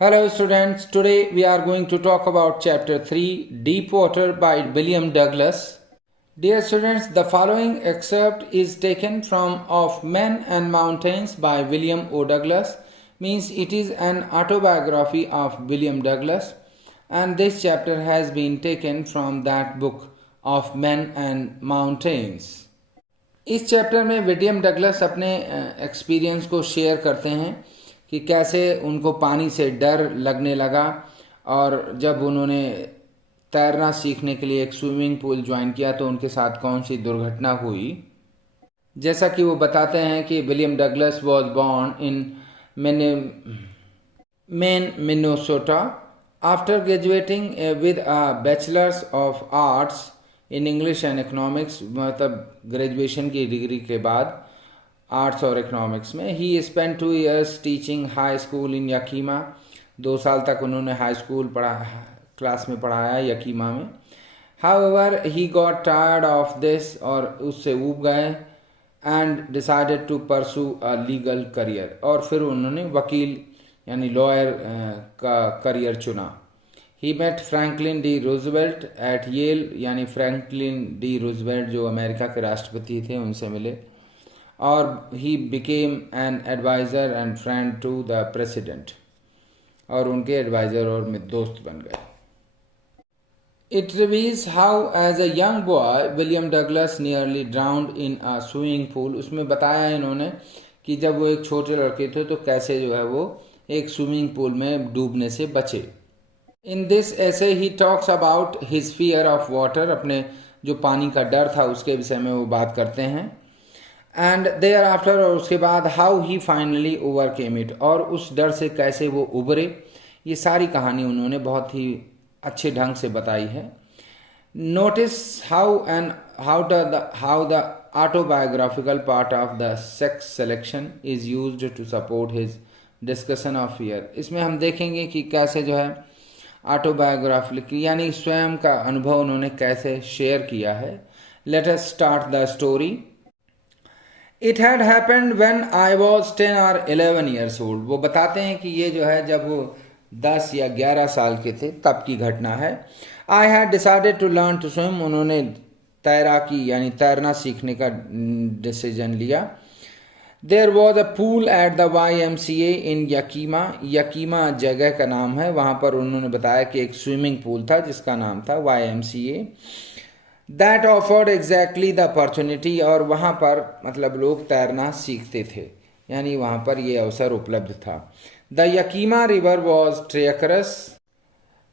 Hello students, today we are going to talk about chapter 3 Deep Water by William Douglas. Dear students, the following excerpt is taken from Of Men and Mountains by William O. Douglas, means it is an autobiography of William Douglas, and this chapter has been taken from that book Of Men and Mountains. इस chapter में William Douglas अपने experience को share करते हैं कि कैसे उनको पानी से डर लगने लगा और जब उन्होंने तैरना सीखने के लिए एक स्विमिंग पूल ज्वाइन किया तो उनके साथ कौन सी दुर्घटना हुई। जैसा कि वो बताते हैं कि William Douglas was born in Maine Minnesota after graduating with a bachelor's of arts in English and economics, मतलब ग्रेजुएशन की डिग्री के बाद आर्ट्स और इकोनॉमिक्स में। He spend 2 years teaching high school in Yakima, 2 साल तक उन्होंने हाई स्कूल क्लास में पढ़ाया यकीमा में। However he got tired of this, और उससे ऊब गए, and decided to pursue a legal career, और फिर उन्होंने वकील यानी लॉयर का करियर चुना। He met Franklin D Roosevelt at Yale, यानी फ्रैंकलिन डी रूजवेल्ट जो अमेरिका के राष्ट्रपति थे उनसे मिले, और he became an adviser and friend to the president, और उनके एडवाइज़र और दोस्त बन गए। It reveals how as a young boy William Douglas nearly drowned in a swimming pool. उसमें बताया इन्होंने कि जब वो एक छोटे लड़के थे तो कैसे जो है वो एक स्विमिंग पूल में डूबने से बचे। इन दिस ऐसे he talks about his fear of water, अपने जो पानी का डर था उसके विषय में वो बात करते हैं। एंड देयर आफ्टर, और उसके बाद how he finally overcame it, और उस डर से कैसे वो उभरे। ये सारी कहानी उन्होंने बहुत ही अच्छे ढंग से बताई है। Notice how the autobiographical part of the sex selection is used to support his discussion of fear. इसमें हम देखेंगे कि कैसे जो है ऑटोबायोग्राफिकल यानी स्वयं का अनुभव उन्होंने कैसे शेयर किया है। Let us start the story. It had happened when I was 10 or 11 years old। वो बताते हैं कि ये जो है जब वो 10 या 11 साल के थे तब की घटना है। I had decided to learn to swim, उन्होंने तैराकी यानी तैरना सीखने का डिसीजन लिया। There was a pool at the YMCA in Yakima, Yakima जगह का नाम है, वहाँ पर उन्होंने बताया कि एक स्विमिंग पूल था जिसका नाम था YMCA। That offered exactly the opportunity, और वहाँ पर मतलब लोग तैरना सीखते थे, यानी वहाँ पर ये अवसर उपलब्ध था। The Yakima river was treacherous,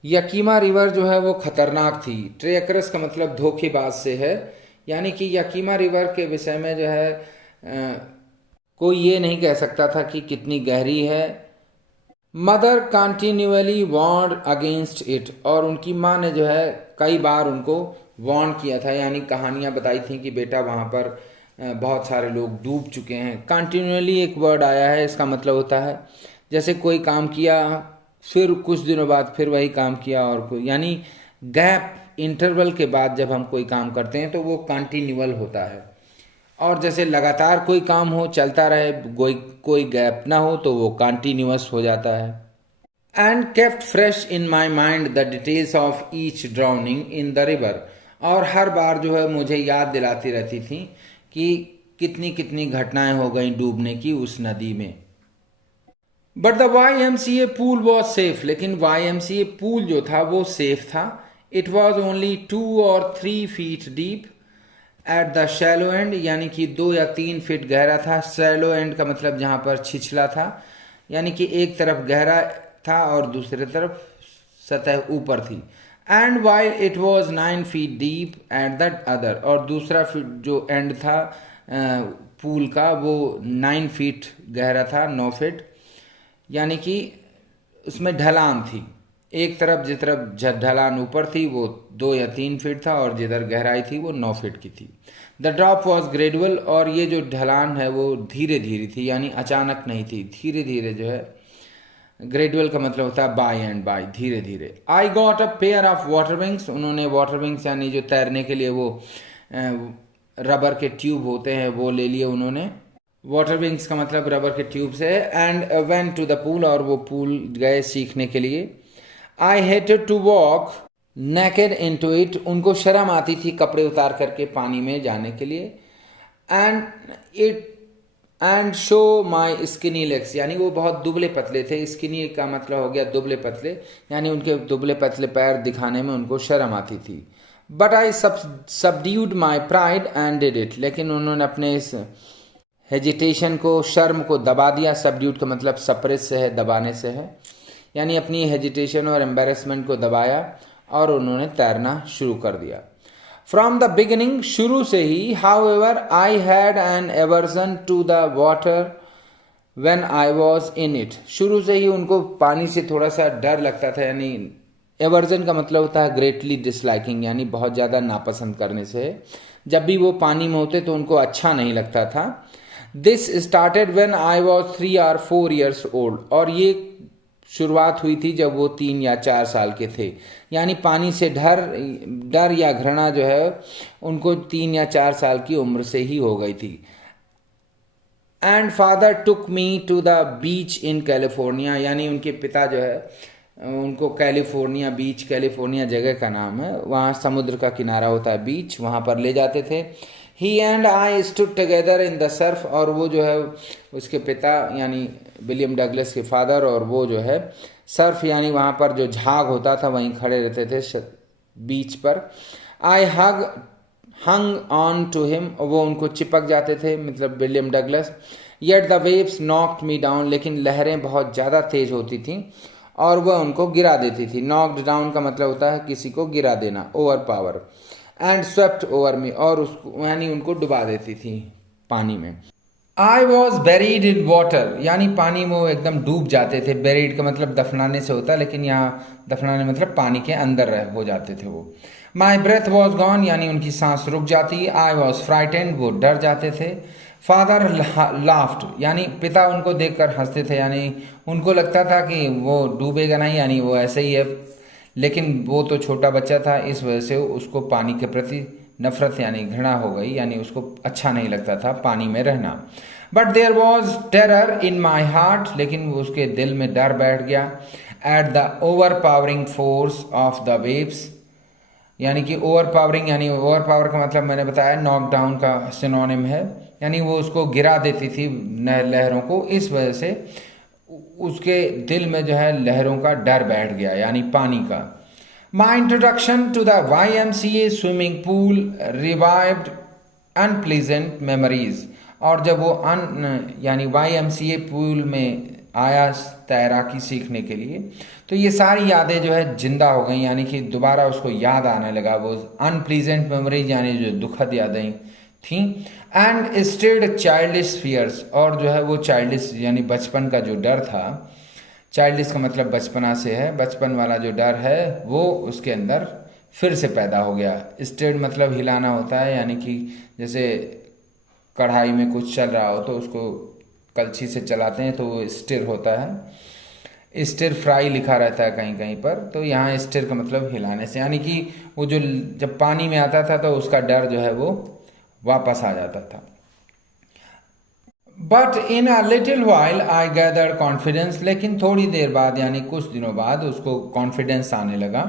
Yakima river जो है वो खतरनाक थी। ट्रेकरस का मतलब धोखेबाज से है, यानी कि यकीमा रिवर के विषय में जो है कोई ये नहीं कह सकता था कि कितनी गहरी है। Mother continually warn against it, और उनकी माँ ने जो है कई बार उनको वार्न किया था, यानी कहानियाँ बताई थी कि बेटा वहाँ पर बहुत सारे लोग डूब चुके हैं। कंटिन्यूअली एक वर्ड आया है, इसका मतलब होता है जैसे कोई काम किया फिर कुछ दिनों बाद फिर वही काम किया, और कोई यानी गैप इंटरवल के बाद जब हम कोई काम करते हैं तो वो कंटिन्यूअल होता है, और जैसे लगातार कोई काम हो चलता रहे कोई गैप ना हो तो वो कंटिन्यूअस हो जाता है। And kept fresh in my mind the details of each drowning in the river, और हर बार जो है मुझे याद दिलाती रहती थी कि कितनी कितनी घटनाएं हो गई डूबने की उस नदी में। But the YMCA pool was safe, लेकिन YMCA पूल जो था वो सेफ था। It was only 2 or 3 feet deep at the shallow and, यानी कि 2 या 3 फीट गहरा था। शैलो एंड का मतलब जहाँ पर छिछला था, यानी कि एक तरफ गहरा था और दूसरी तरफ सतह ऊपर थी। And while it was 9 feet deep at the other, और दूसरा जो एंड था पूल का वो 9 feet गहरा था, 9 फीट, यानी कि उसमें ढलान थी। एक तरफ जिस तरफ ढलान ऊपर थी वो 2 या 3 फीट था, और जिधर गहराई थी वो 9 फीट की थी। द ड्रॉप वॉज ग्रेजुअल, और ये जो ढलान है वो धीरे धीरे थी, यानी अचानक नहीं थी, धीरे धीरे जो है। ग्रेजुअल का मतलब होता है बाय एंड बाय, धीरे धीरे। I got a pair of water wings, उन्होंने वाटर विंग्स यानी जो तैरने के लिए वो रबर के ट्यूब होते हैं वो ले लिए उन्होंने। वाटर विंग्स का मतलब रबर के ट्यूब से है। And went to the pool, और वो पूल गए सीखने के लिए। I hated to walk naked into it, उनको शर्म आती थी कपड़े उतार करके पानी में जाने के लिए। And it and show my skinny legs, यानी वो बहुत दुबले पतले थे। स्किनी का मतलब हो गया दुबले पतले, यानी उनके दुबले पतले पैर दिखाने में उनको शर्म आती थी। But I subdued my pride and did it, लेकिन उन्होंने अपने इस हेजिटेशन को, शर्म को दबा दिया। सबड्यूड का मतलब सप्रेस से है, दबाने से है, यानी अपनी हेजिटेशन और एम्बेरसमेंट को दबाया और उन्होंने तैरना शुरू कर दिया। फ्रॉम द बिगिनिंग, शुरू से ही, however I had an aversion to the water when I was in it, शुरू से ही उनको पानी से थोड़ा सा डर लगता था। यानी एवर्जन का मतलब होता है ग्रेटली डिसलाइकिंग, यानी बहुत ज़्यादा नापसंद करने से। जब भी वो पानी में होते तो उनको अच्छा नहीं लगता था। This started when I was 3 or 4 years old, और ये शुरुआत हुई थी जब वो 3 या 4 साल के थे। यानी पानी से डर या घृणा जो है उनको 3 या 4 साल की उम्र से ही हो गई थी। And father took me to the beach in California, यानी उनके पिता जो है उनको कैलिफोर्निया बीच, कैलिफोर्निया जगह का नाम है, वहाँ समुद्र का किनारा होता है बीच, वहाँ पर ले जाते थे। He and I stood together in the surf, और वो जो है उसके पिता यानी विलियम डगलस के फादर, और वो जो है सर्फ यानी वहाँ पर जो झाग होता था वहीं खड़े रहते थे बीच पर। आई हंग ऑन टू हिम, वो उनको चिपक जाते थे, मतलब William Douglas. Yet the waves knocked me down, लेकिन लहरें बहुत ज़्यादा तेज होती थीं और वह उनको गिरा देती थी। नॉक्ड डाउन का मतलब होता है किसी को गिरा देना, over power. And swept over me, और उसको यानी उनको डुबा देती थी पानी में। I was buried in water, यानी पानी में वो एकदम डूब जाते थे। बेरीड का मतलब दफनाने से होता है, लेकिन यहाँ दफनाने मतलब पानी के अंदर हो जाते थे वो। माई ब्रेथ वॉज गॉन, यानी उनकी सांस रुक जाती। आई वॉज फ्राइटेंड, वो डर जाते थे। फादर लाफ्ट, यानी पिता उनको देखकर हंसते थे, यानी उनको लगता था कि वो डूबेगा नहीं, यानी वो ऐसे ही है, लेकिन वो तो छोटा बच्चा था, इस वजह से उसको पानी के प्रति नफरत यानी घृणा हो गई, यानी उसको अच्छा नहीं लगता था पानी में रहना। But there was terror in my heart, लेकिन उसके दिल में डर बैठ गया। At the overpowering force of the waves, यानी कि ओवर पावरिंग, यानी ओवर पावर का मतलब मैंने बताया नॉकडाउन का सिनोनिम है, यानी वो उसको गिरा देती थी लहरों को, इस वजह से उसके दिल में जो है लहरों का डर बैठ गया, यानी पानी का। My introduction to the YMCA swimming pool revived unpleasant memories, और जब वो यानी YMCA पूल में आया तैराकी सीखने के लिए, तो ये सारी यादें जो है जिंदा हो गई, यानी कि दोबारा उसको याद आने लगा वो अनप्लीजेंट मेमोरीज, यानी जो दुखद यादें थी। एंड स्टेड चाइल्डिश फियर्स, और जो है वो चाइल्डिश यानी बचपन का जो डर था, चाइल्डिश का मतलब बचपना से है, बचपन वाला जो डर है वो उसके अंदर फिर से पैदा हो गया। स्टेड मतलब हिलाना होता है, यानी कि जैसे कढ़ाई में कुछ चल रहा हो तो उसको कलछी से चलाते हैं तो वो स्टिर होता है। स्टिर फ्राई लिखा रहता है कहीं कहीं पर, तो यहाँ स्टिर का मतलब हिलाने से, यानी कि वो जो जब पानी में आता था तो उसका डर जो है वो वापस आ जाता था। But in a little while I gather confidence, लेकिन थोड़ी देर बाद यानी कुछ दिनों बाद उसको कॉन्फिडेंस आने लगा।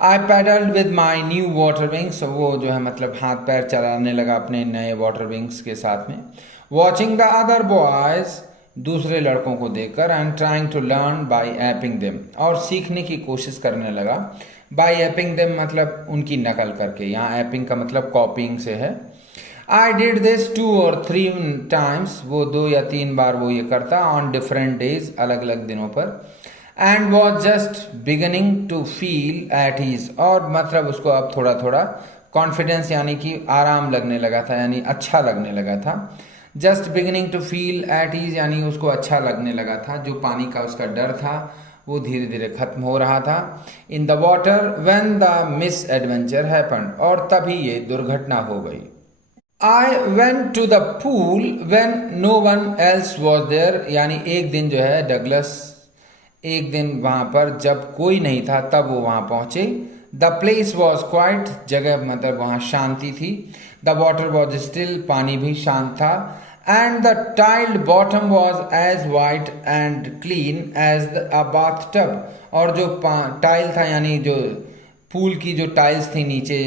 I paddled with my new water wings, वो जो है मतलब हाथ पैर चलाने लगा अपने नए वाटर विंग्स के साथ में। वॉचिंग द अदर बॉयज, दूसरे लड़कों को देखकर। And trying to learn by aping them, और सीखने की कोशिश करने लगा। बाई एपिंग देम मतलब उनकी नकल करके, यहाँ एपिंग का मतलब कॉपिंग से है। I did this 2 or 3 times, वो 2 या 3 बार वो ये करता, ऑन डिफरेंट डेज, अलग अलग दिनों पर। And was just beginning to feel at ease, और मतलब उसको अब थोड़ा थोड़ा कॉन्फिडेंस यानी कि आराम लगने लगा था, यानी अच्छा लगने लगा था। Just beginning to feel at ease यानी उसको अच्छा लगने लगा था, जो पानी का उसका डर था वो धीरे धीरे खत्म हो रहा था। In the water when the misadventure happened, और तभी ये दुर्घटना हो गई। I went to the pool when no one else was there, यानी एक दिन जो है डगलस एक दिन वहां पर जब कोई नहीं था तब वो वहां पहुंचे। द प्लेस वॉज क्वाइट, जगह मतलब वहां शांति थी। द वाटर वॉज स्टिल, पानी भी शांत था। and the tiled bottom was as white and clean as a bathtub. और जो टाइल था यानी जो पूल की जो टाइल्स थी नीचे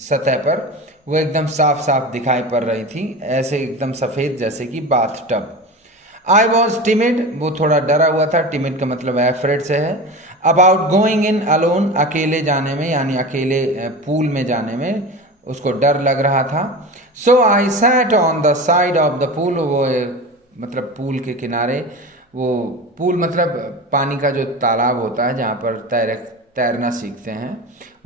सतह पर वो एकदम साफ साफ दिखाई पड़ रही थी, ऐसे एकदम सफ़ेद जैसे कि बाथटब। आई वॉज टिमिड, वो थोड़ा डरा हुआ था, टिमिड का मतलब एफ्रेड से है। अबाउट गोइंग इन अलोन, अकेले जाने में यानी अकेले पूल में जाने में उसको डर लग रहा था। So I sat on the side of the pool, वो मतलब पूल के किनारे, वो पूल मतलब पानी का जो तालाब होता है जहाँ पर तैरना सीखते हैं,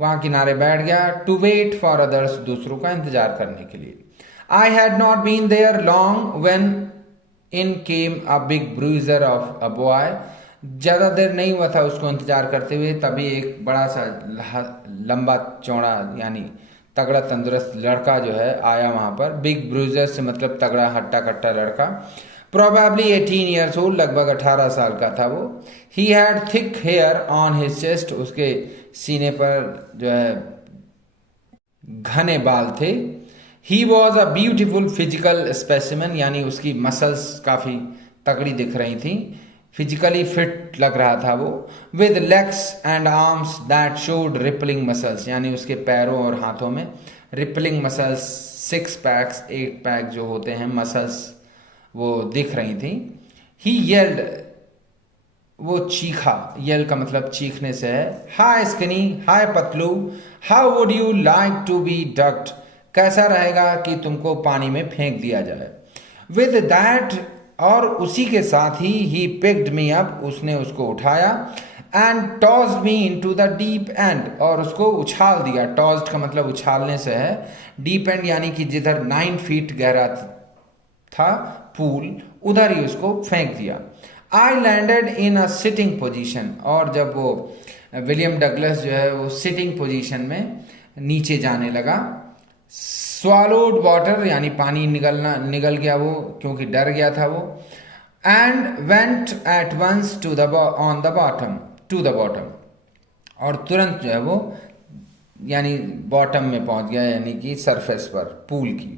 वहाँ किनारे बैठ गया। टू वेट फॉर अदर्स, दूसरों का इंतजार करने के लिए। I had not been there long when in came a big bruiser of a boy. ज़्यादा देर नहीं हुआ था उसको इंतजार करते हुए, तभी एक बड़ा सा लंबा चौड़ा यानी तगड़ा तंदुरुस्त लड़का जो है आया वहाँ पर। बिग ब्रूजर से मतलब तगड़ा हट्टा कट्टा लड़का। प्रोबेबली 18 ईयर्स ओल्ड, लगभग 18 साल का था वो। He had thick hair on his chest, उसके सीने पर जो है घने बाल थे। He was a beautiful physical specimen, यानी उसकी मसल्स काफ़ी तगड़ी दिख रही थी, फिजिकली फिट लग रहा था वो। With legs and arms that showed rippling muscles, यानी उसके पैरों और हाथों में रिपलिंग मसल्स, 6 पैक्स 8 पैक जो होते हैं मसल्स वो दिख रही थी। ही येल्ड, वो चीखा, यल का मतलब चीखने से है। हाय स्किनी, हाय पतलू, how would you like to be ducked, कैसा रहेगा कि तुमको पानी में फेंक दिया जाए। विद दैट, और उसी के साथ ही पिक्ड मी अप, उसने उसको उठाया। And tossed me into the deep and, और उसको उछाल दिया। टॉस्ड का मतलब उछालने से है। डीप एंड यानी कि जिधर 9 फीट गहरा था पूल, उधर ही उसको फेंक दिया। I landed in a sitting position, और जब वो विलियम डगलस जो है वो सिटिंग पोजीशन में नीचे जाने लगा। स्वालोड वाटर, यानी पानी निगल गया वो, क्योंकि डर गया था वो। And went at once to the on the bottom, to the bottom, और तुरंत जो है वो यानी बॉटम में पहुंच गया, यानी कि सरफेस पर पूल की।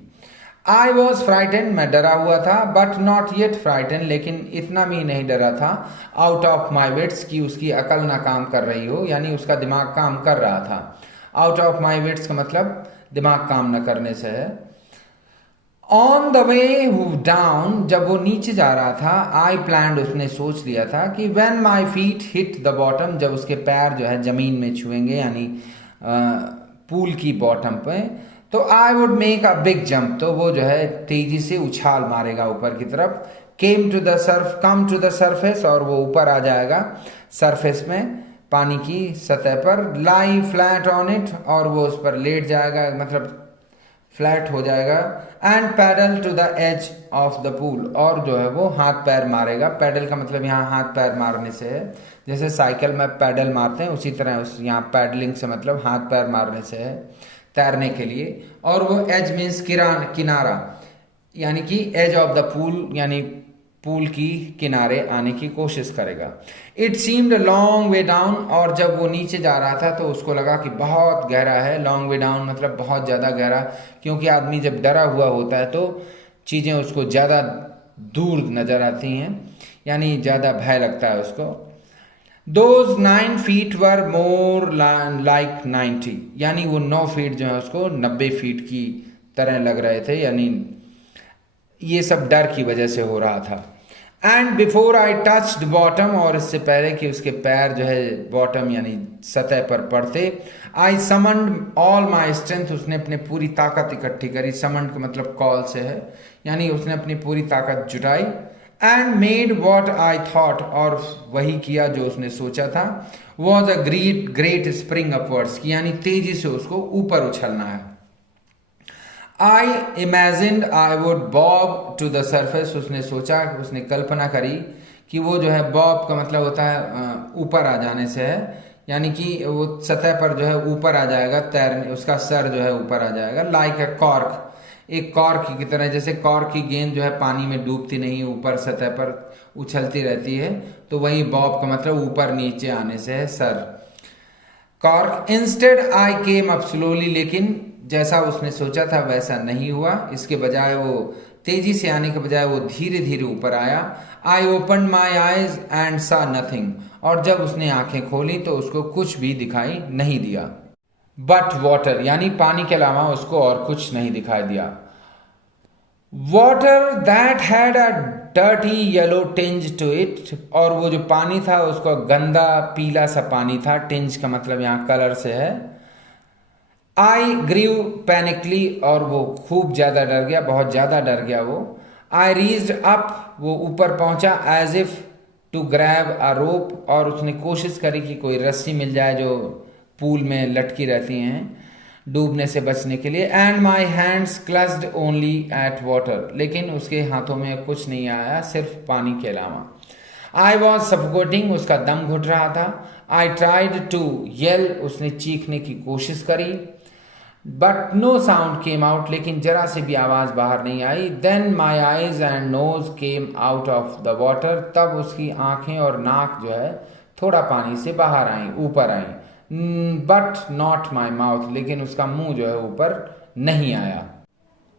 आई वॉज फ्राइटेंड, मैं डरा हुआ था। बट नॉट येट फ्राइटेंड, लेकिन इतना भी नहीं डरा था। आउट ऑफ माई विट्स, की उसकी अकल ना काम कर रही हो, यानी उसका दिमाग काम कर रहा था। आउट ऑफ माई विट्स का मतलब दिमाग काम न करने से है। ऑन द वे डाउन, जब वो नीचे जा रहा था, आई प्लान्ड, उसने सोच लिया था कि when my feet hit the bottom, जब उसके पैर जो है जमीन में छुएंगे यानी पूल की बॉटम पे, तो I would make a big jump, तो वो जो है तेजी से उछाल मारेगा ऊपर की तरफ। कम टू द सरफेस, और वो ऊपर आ जाएगा सरफेस में, पानी की सतह पर। लाई फ्लैट ऑन इट, और वो उस पर लेट जाएगा, मतलब फ्लैट हो जाएगा। And paddle to the edge of the pool, और जो है वो हाथ पैर मारेगा। पैडल का मतलब यहाँ हाथ पैर मारने से है, जैसे साइकिल में पैडल मारते हैं उसी तरह उस यहाँ पैडलिंग से मतलब हाथ पैर मारने से है, तैरने के लिए। और वो एज मीन्स किनारा, यानी कि एज ऑफ द पूल, यानी पूल की किनारे आने की कोशिश करेगा। It seemed long way down, और जब वो नीचे जा रहा था तो उसको लगा कि बहुत गहरा है। लॉन्ग वे डाउन मतलब बहुत ज़्यादा गहरा, क्योंकि आदमी जब डरा हुआ होता है तो चीज़ें उसको ज़्यादा दूर नज़र आती हैं, यानी ज़्यादा भय लगता है उसको। Those 9 feet were more like 90, यानी वो 9 फीट जो है उसको 90 फीट की तरह लग रहे थे, यानी ये सब डर की वजह से हो रहा था। And before I touched bottom, और इससे पहले कि उसके पैर जो है बॉटम यानी सतह पर पड़ते, आई समन्ड ऑल माई स्ट्रेंथ, उसने अपनी पूरी ताकत इकट्ठी करी। समन्ड का मतलब कॉल से है, यानी उसने अपनी पूरी ताकत जुटाई। And made what I thought, और वही किया जो उसने सोचा था। Was a great spring upwards, यानी तेजी से उसको ऊपर उछलना है। I imagined I would bob to the surface, उसने सोचा, उसने कल्पना करी कि वो जो है बॉब का मतलब होता है ऊपर आ जाने से है, यानी कि वो सतह पर जो है ऊपर आ जाएगा, तैरने, उसका सर जो है ऊपर आ जाएगा। लाइक ए कॉर्क, एक कॉर्क की तरह, जैसे कॉर्क की गेंद जो है पानी में डूबती नहीं, ऊपर सतह पर उछलती रहती है, तो वही बॉब का मतलब ऊपर नीचे आने से है, sir. Cork. Instead I came up slowly, लेकिन जैसा उसने सोचा था वैसा नहीं हुआ, इसके बजाय वो तेजी से आने के बजाय वो धीरे धीरे ऊपर आया। I open my eyes and saw nothing, और जब उसने आंखें खोली तो उसको कुछ भी दिखाई नहीं दिया। बट वाटर, यानी पानी के अलावा उसको और कुछ नहीं दिखाई दिया। Water that had a dirty yellow tinge to it, और वो जो पानी था उसका गंदा पीला सा पानी था। टिंज का मतलब यहाँ कलर से है। आई ग्रीव पैनिकली, और वो खूब ज़्यादा डर गया, बहुत ज़्यादा डर गया वो। आई रीच्ड अप, वो ऊपर पहुंचा। As if to grab a rope, और उसने कोशिश करी कि कोई रस्सी मिल जाए जो पूल में लटकी रहती हैं डूबने से बचने के लिए। And my hands clutched only at water, लेकिन उसके हाथों में कुछ नहीं आया सिर्फ पानी के अलावा। आई वॉज सफोकेटिंग, उसका दम घुट रहा था। आई ट्राइड टू येल, उसने चीखने की कोशिश करी। But no sound came out, लेकिन जरा से भी आवाज बाहर नहीं आई। Then my eyes and nose came out of the water, तब उसकी आंखें और नाक जो है थोड़ा पानी से बाहर आई, ऊपर आई। बट नॉट माई माउथ, लेकिन उसका मुंह जो है ऊपर नहीं आया।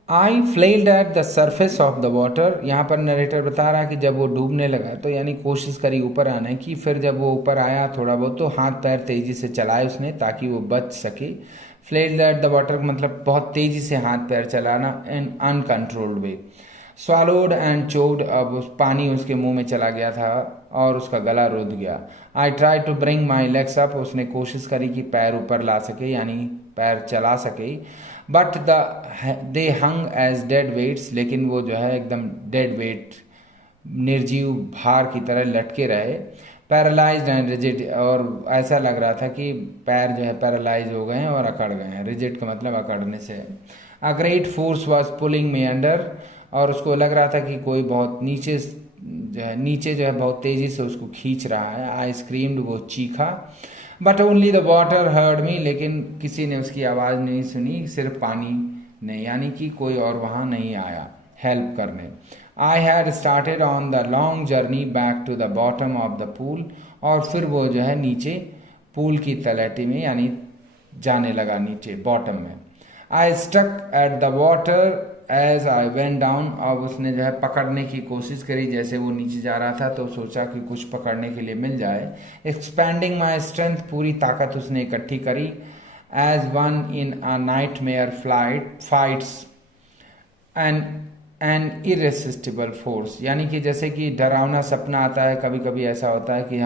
I flailed at the surface of the water, यहाँ पर नरेटर बता रहा कि जब वो डूबने लगा तो यानी कोशिश करी ऊपर आने की। फिर जब वो ऊपर आया थोड़ा बहुत तो हाथ पैर तेजी से चलाए उसने ताकि वो बच सके। फ्लेल्ड एट द वाटर मतलब बहुत तेजी से हाथ पैर चलाना in uncontrolled way. Swallowed and choked, अब उस पानी उसके मुंह में चला गया था और उसका गला रुध गया। I try to bring my legs up, उसने कोशिश करी कि पैर ऊपर ला सके यानी पैर चला सके। But they hung as dead weights, लेकिन वो जो है एकदम डेड वेट, निर्जीव भार की तरह लटके रहे। पैरालाइज्ड एंड रिजिड, और ऐसा लग रहा था कि पैर जो है पैरालाइज हो गए हैं और अकड़ गए हैं। रिजिड का मतलब अकड़ने से। A great force was pulling me under, और उसको लग रहा था कि कोई बहुत नीचे जो है बहुत तेजी से उसको खींच रहा है। आई स्क्रीम्ड, वो चीखा। But only the water heard me, लेकिन किसी ने उसकी आवाज़ नहीं सुनी, सिर्फ पानी ने, यानी कि कोई और वहाँ नहीं आया हेल्प करने। I had started on the long journey back to the bottom of the pool, और फिर वो जो है नीचे पूल की तलहटी में यानी जाने लगा नीचे बॉटम में। I stuck at the water as I went down, अब उसने जो है पकड़ने की कोशिश करी जैसे वो नीचे जा रहा था, तो सोचा कि कुछ पकड़ने के लिए मिल जाए। एक्सपैंडिंग माई स्ट्रेंथ, पूरी ताकत उसने इकट्ठी करी। As one in a nightmare fights an irresistible force, यानी कि जैसे कि डरावना सपना आता है, कभी कभी ऐसा होता है कि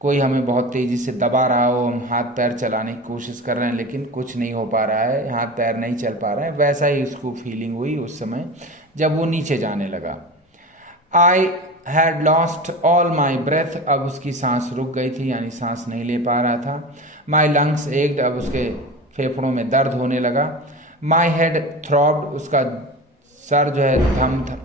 कोई हमें बहुत तेज़ी से दबा रहा हो, हम हाथ पैर चलाने की कोशिश कर रहे हैं लेकिन कुछ नहीं हो पा रहा है, हाथ पैर नहीं चल पा रहा है, वैसा ही उसको फीलिंग हुई उस समय जब वो नीचे जाने लगा। I had lost all my breath, अब उसकी सांस रुक गई थी यानी सांस नहीं ले पा रहा था। माई लंग्स एक्ड, अब उसके फेफड़ों में दर्द होने लगा। माई हेड थ्रॉब्ड, उसका सर जो है थम था।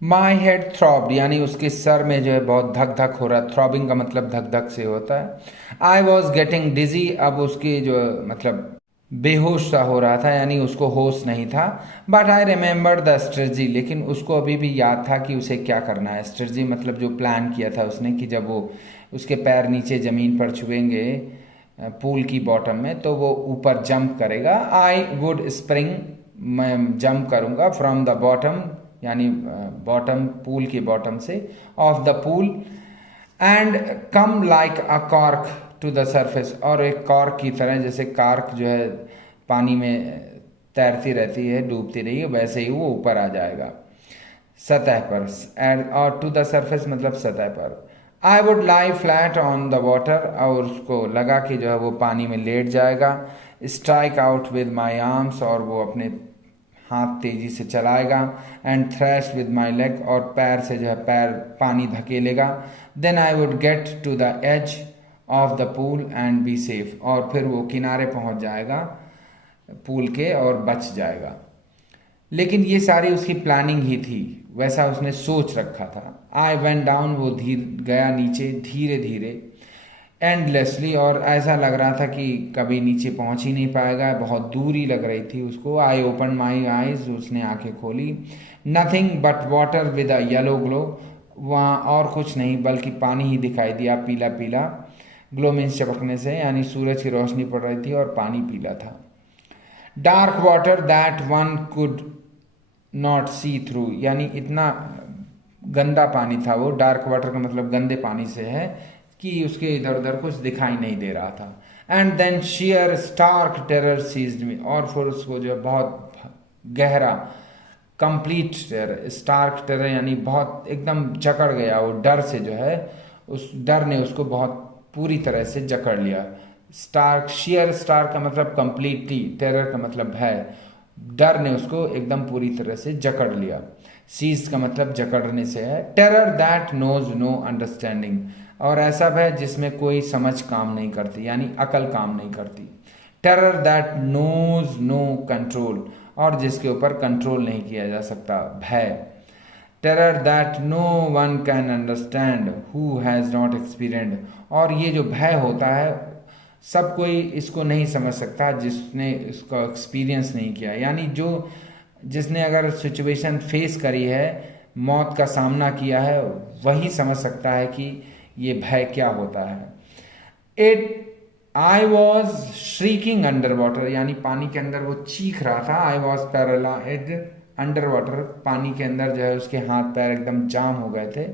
माई हेड थ्रॉब्ड यानी उसके सर में जो है बहुत धक धक हो रहा है। थ्रॉबिंग का मतलब धक धक से होता है। आई वॉज गेटिंग डिजी, अब उसकी जो मतलब बेहोश सा हो रहा था यानी उसको होश नहीं था। But I remember the strategy, लेकिन उसको अभी भी याद था कि उसे क्या करना है। स्ट्रेटजी मतलब जो प्लान किया था उसने कि जब वो उसके पैर नीचे ज़मीन पर छुएंगे पूल की बॉटम में तो वो ऊपर जंप करेगा। आई वुड स्प्रिंग, मैं जंप करूँगा फ्रॉम द बॉटम यानी बॉटम पूल के बॉटम से, of the pool, and come like a cork to the surface, और एक कॉर्क की तरह, जैसे कॉर्क जो है पानी में तैरती रहती है डूबती रही है वैसे ही वो ऊपर आ जाएगा सतह पर। एंड और टू द सरफेस मतलब सतह पर। I would lie flat on the water, और उसको लगा कि जो है वो पानी में लेट जाएगा। Strike out with my arms, और वो अपने हाथ तेजी से चलाएगा। And thrash with my leg, और पैर से जो है पैर पानी धकेलेगा। Then I would get to the edge of the pool and be safe, और फिर वो किनारे पहुंच जाएगा पूल के और बच जाएगा। लेकिन ये सारी उसकी प्लानिंग ही थी, वैसा उसने सोच रखा था। आई वेंट डाउन, वो गया नीचे धीरे धीरे, एंडलेसली, और ऐसा लग रहा था कि कभी नीचे पहुंच ही नहीं पाएगा, बहुत दूरी लग रही थी उसको। आई ओपन माई आईज, उसने आंखें खोली। Nothing but water with a yellow glow, वहाँ और कुछ नहीं बल्कि पानी ही दिखाई दिया, पीला पीला। ग्लो मीन्स चमकने से, यानी सूरज की रोशनी पड़ रही थी और पानी पीला था। Dark water that one could not see through, यानी इतना गंदा पानी था वो, डार्क वाटर का मतलब गंदे पानी से है कि उसके इधर उधर कुछ दिखाई नहीं दे रहा था। And then sheer stark terror seized me, और फिर उसको जो है बहुत गहरा कंप्लीट टेरर, स्टार्क टेरर यानी बहुत एकदम जकड़ गया वो डर से, जो है उस डर ने उसको बहुत पूरी तरह से जकड़ लिया। स्टार्क, शेयर स्टार्क का मतलब कंप्लीटली, टेरर का मतलब है, डर ने उसको एकदम पूरी तरह से जकड़ लिया। सीज का मतलब जकड़ने से है। Terror that knows no understanding, और ऐसा भय जिसमें कोई समझ काम नहीं करती, यानी अकल काम नहीं करती। Terror that knows no control, और जिसके ऊपर कंट्रोल नहीं किया जा सकता, भय। Terror that no one can understand who has not experienced, और ये जो भय होता है सब कोई इसको नहीं समझ सकता जिसने इसका एक्सपीरियंस नहीं किया, यानी जो जिसने अगर सिचुएशन फेस करी है, मौत का सामना किया है, वही समझ सकता है कि ये भय क्या होता है। It I was shrieking under water, यानी पानी के अंदर वो चीख रहा था। I was paralysed under water, पानी के अंदर जो है उसके हाथ पैर एकदम जाम हो गए थे,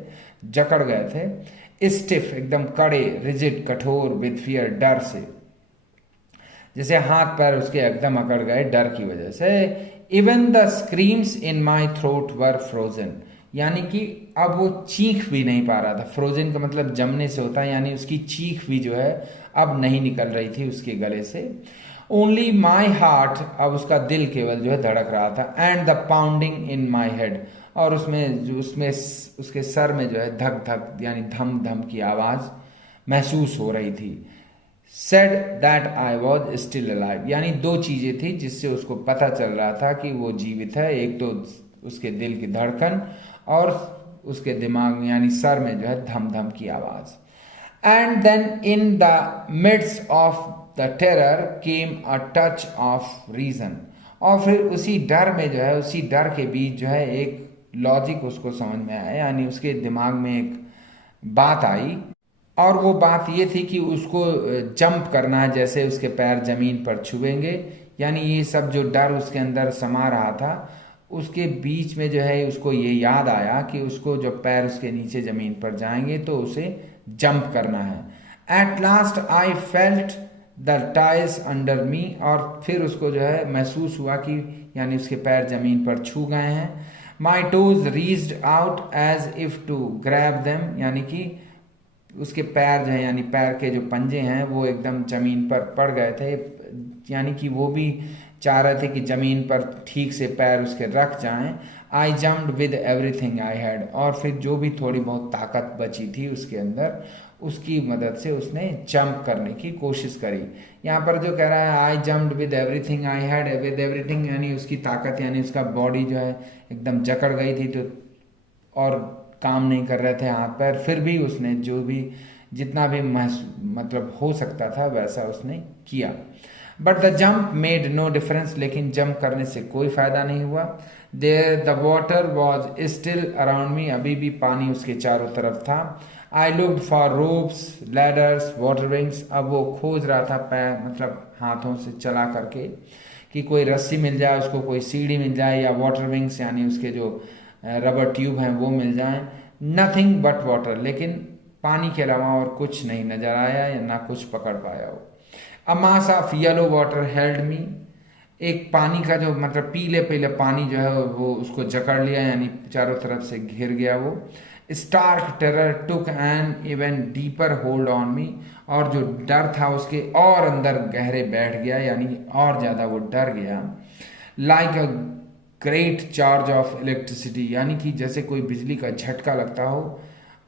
जकड़ गए थे। स्टिफ एकदम कड़े, रिजिड कठोर, विद फियर डर से, जैसे हाथ पैर उसके एकदम अकड़ गए डर की वजह से। Even the screams in my throat were frozen, यानी कि अब वो चीख भी नहीं पा रहा था। फ्रोजन का मतलब जमने से होता है, यानी उसकी चीख भी जो है अब नहीं निकल रही थी उसके गले से। ओनली माई हार्ट, अब उसका दिल केवल जो है धड़क रहा था। And the pounding in my head, और उसमें उसके सर में जो है धक धक यानी धम धम की आवाज़ महसूस हो रही थी। Said that I was still alive, यानी दो चीज़ें थी जिससे उसको पता चल रहा था कि वो जीवित है। एक तो उसके दिल की धड़कन, और उसके दिमाग में यानी सर में जो है धम धम की आवाज़। And then in the midst of the terror came a touch of reason, और फिर उसी डर में जो है, उसी डर के बीच जो है एक लॉजिक उसको समझ में आया, यानी उसके दिमाग में एक बात आई, और वो बात ये थी कि उसको जंप करना है, जैसे उसके पैर जमीन पर छुएंगे। यानी ये सब जो डर उसके अंदर समा रहा था, उसके बीच में जो है उसको ये याद आया कि उसको जब पैर उसके नीचे जमीन पर जाएंगे तो उसे जंप करना है। At last I felt the tiles under मी, और फिर उसको जो है महसूस हुआ कि यानी उसके पैर जमीन पर छू गए हैं। My toes reached out as if to grab them, यानी कि उसके पैर जो है यानी पैर के जो पंजे हैं वो एकदम जमीन पर पड़ गए थे, यानी कि वो भी चाह रहे थे कि जमीन पर ठीक से पैर उसके रख जाएं। आई jumped with everything I had, और फिर जो भी थोड़ी बहुत ताकत बची थी उसके अंदर, उसकी मदद से उसने जंप करने की कोशिश करी। यहाँ पर जो कह रहा है आई jumped with everything I had, with everything यानी उसकी ताकत, यानी उसका बॉडी जो है एकदम जकड़ गई थी, तो और काम नहीं कर रहे थे हाथ पैर, फिर भी उसने जो भी जितना भी मतलब हो सकता था वैसा उसने किया। But the jump made no difference, लेकिन जंप करने से कोई फायदा नहीं हुआ। There the water was still around me, अभी भी पानी उसके चारों तरफ था। I looked for ropes, ladders, water wings, अब वो खोज रहा था पैर मतलब हाथों से चला करके कि कोई रस्सी मिल जाए उसको, कोई सीढ़ी मिल जाए, या वाटर विंग्स यानी उसके जो रबर ट्यूब हैं वो मिल जाएं। नथिंग बट वाटर, लेकिन पानी के अलावा और कुछ नहीं नजर आया या ना कुछ पकड़ पाया हो। A mass of yellow water held me, एक पानी का जो मतलब पीले पीले पानी जो है वो उसको जकड़ लिया, यानी चारों तरफ से घिर गया वो। Stark terror took an even deeper hold on me, और जो डर था उसके और अंदर गहरे बैठ गया, यानी और ज़्यादा वो डर गया। Like a great charge of electricity, यानी कि जैसे कोई बिजली का झटका लगता हो,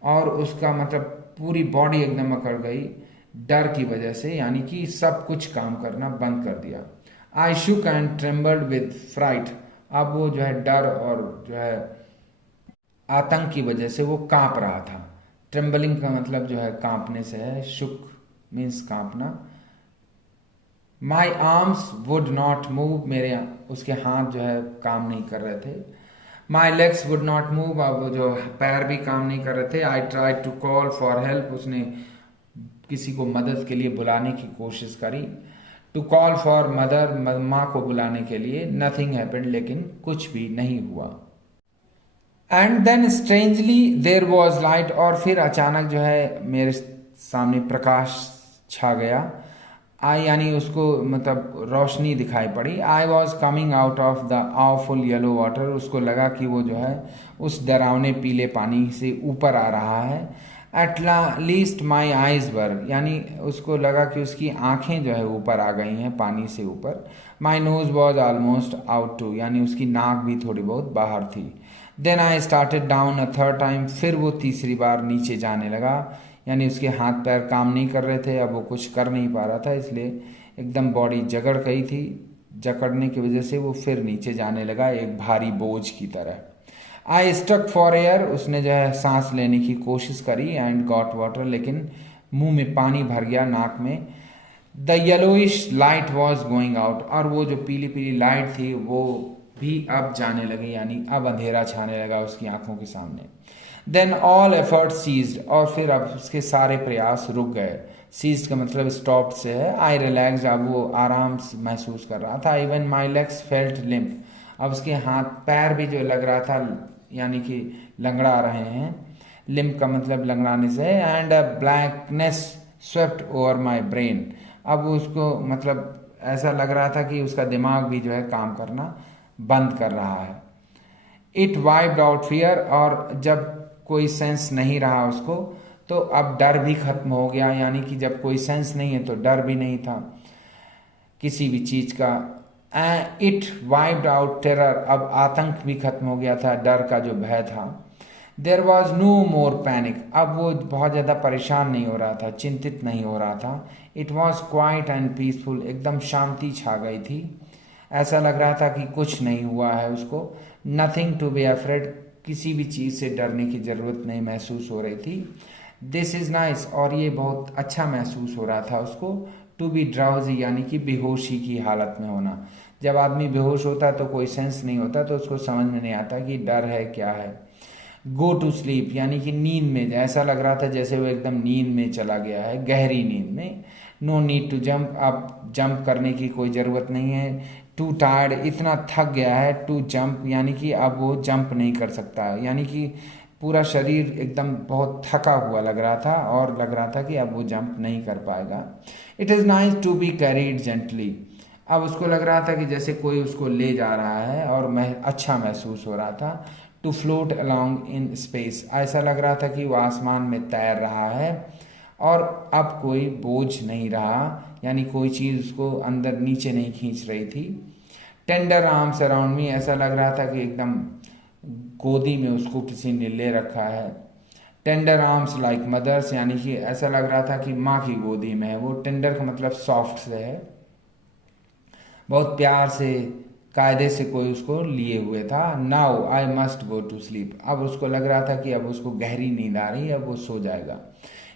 और उसका मतलब पूरी बॉडी एकदम अकड़ गई डर की वजह से, यानी कि सब कुछ काम करना बंद कर दिया। आई शुक एंड ट्रेम्बल्ड विद फ्राइट, अब वो जो है डर और जो है आतंक की वजह से वो कांप रहा था। ट्रेम्बलिंग का मतलब जो है कांपने से है, शुक मीन्स कांपना। My arms would not move, मेरे उसके हाथ जो है काम नहीं कर रहे थे। My legs would not move, अब जो पैर भी काम नहीं कर रहे थे। I try to call for help, उसने किसी को मदद के लिए बुलाने की कोशिश करी। टू कॉल फॉर मदर, माँ को बुलाने के लिए। नथिंग हैपेंड, लेकिन कुछ भी नहीं हुआ। And then strangely there was light, और फिर अचानक जो है मेरे सामने प्रकाश छा गया। आई यानी उसको मतलब रोशनी दिखाई पड़ी। I was coming out of the awful yellow water, उसको लगा कि वो जो है उस डरावने पीले पानी से ऊपर आ रहा है। At least my eyes were, यानी उसको लगा कि उसकी आंखें जो है ऊपर आ गई हैं पानी से ऊपर। My nose was almost out too, यानी उसकी नाक भी थोड़ी बहुत बाहर थी। Then I started down a third time, फिर वो तीसरी बार नीचे जाने लगा। यानी उसके हाथ पैर काम नहीं कर रहे थे, अब वो कुछ कर नहीं पा रहा था, इसलिए एकदम बॉडी जकड़ गई थी। जकड़ने की वजह से वो फिर नीचे जाने लगा एक भारी बोझ की तरह। आई स्टक फॉर एयर, उसने जो है सांस लेने की कोशिश करी। एंड गॉट वाटर, लेकिन मुंह में पानी भर गया, नाक में। The yellowish light was going out, और वो जो पीली पीली लाइट थी वो भी अब जाने लगी, यानी अब अंधेरा छाने लगा उसकी आंखों के सामने। देन ऑल एफर्ट सीज्ड, और फिर अब उसके सारे प्रयास रुक गए। सीज्ड का मतलब स्टॉप्ड से है। आई रिलैक्स, अब वो आराम महसूस कर रहा था। Even my legs felt limp, अब उसके हाथ पैर भी जो लग रहा था यानी कि लंगड़ा रहे हैं। लिम्प का मतलब लंगड़ाने से। And a blackness swept over my brain, अब उसको मतलब ऐसा लग रहा था कि उसका दिमाग भी जो है काम करना बंद कर रहा है। इट वाइप्ड आउट फियर, और जब कोई सेंस नहीं रहा उसको तो अब डर भी खत्म हो गया। यानी कि जब कोई सेंस नहीं है तो डर भी नहीं था किसी भी चीज का। इट वाइप्ड आउट टेरर, अब आतंक भी खत्म हो गया था, डर का जो भय था। There was no more panic, अब वो बहुत ज़्यादा परेशान नहीं हो रहा था, चिंतित नहीं हो रहा था। It was quiet and peaceful, एकदम शांति छा गई थी। ऐसा लग रहा था कि कुछ नहीं हुआ है उसको। नथिंग टू बी अफ्रेड, किसी भी चीज़ से डरने की ज़रूरत नहीं महसूस हो रही थी। दिस इज़ नाइस, और ये बहुत अच्छा महसूस हो रहा था उसको। टू बी ड्राउजी, यानी कि बेहोशी की हालत में होना। जब आदमी बेहोश होता है तो कोई सेंस नहीं होता, तो उसको समझ में नहीं आता कि डर है क्या है। गो टू स्लीप, यानी कि नींद में, ऐसा लग रहा था जैसे वो एकदम नींद में चला गया है, गहरी नींद में। नो नीड टू जंप, अब जंप करने की कोई ज़रूरत नहीं है। टू टायर्ड, इतना थक गया है। टू जंप, यानी कि अब वो जंप नहीं कर सकता है, यानी कि पूरा शरीर एकदम बहुत थका हुआ लग रहा था, और लग रहा था कि अब वो जंप नहीं कर पाएगा। It is nice to be carried gently, अब उसको लग रहा था कि जैसे कोई उसको ले जा रहा है, और अच्छा महसूस हो रहा था। To float along in space, ऐसा लग रहा था कि वो आसमान में तैर रहा है, और अब कोई बोझ नहीं रहा, यानी कोई चीज़ उसको अंदर नीचे नहीं खींच रही थी। टेंडर आर्म्स अराउंड मी, ऐसा लग रहा था कि एकदम गोदी में उसको किसी ने ले रखा है। टेंडर आर्म्स लाइक मदर्स, यानी कि ऐसा लग रहा था कि माँ की गोदी में है वो। टेंडर का मतलब सॉफ्ट से है, बहुत प्यार से कायदे से कोई उसको लिए हुए था। Now I must go to sleep, अब उसको लग रहा था कि अब उसको गहरी नींद आ रही है, अब वो सो जाएगा।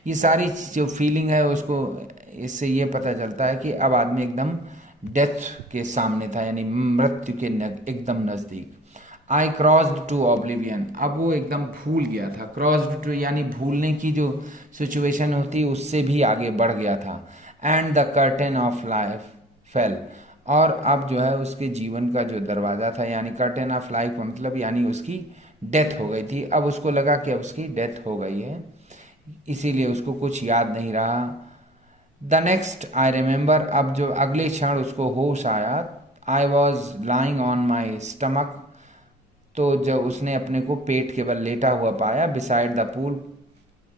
ये सारी जो फीलिंग है उसको, इससे ये पता चलता है कि अब आदमी एकदम डेथ के सामने था, यानी मृत्यु के एकदम नज़दीक। आई क्रॉस्ड टू ऑब्लिवियन, अब वो एकदम भूल गया था। क्रॉस्ड टू यानी भूलने की जो सिचुएशन होती है उससे भी आगे बढ़ गया था। And the curtain of life fail, और अब जो है उसके जीवन का जो दरवाज़ा था, यानी कर्टेन ऑफ लाइफ का मतलब यानी उसकी डेथ हो गई थी। अब उसको लगा कि अब उसकी डेथ हो गई है, इसीलिए उसको कुछ याद नहीं रहा। द नेक्स्ट आई रिमेंबर, अब जो अगले क्षण उसको होश आया। I was lying on my stomach, तो जब उसने अपने को पेट के बल लेटा हुआ पाया। बिसाइड द पूल,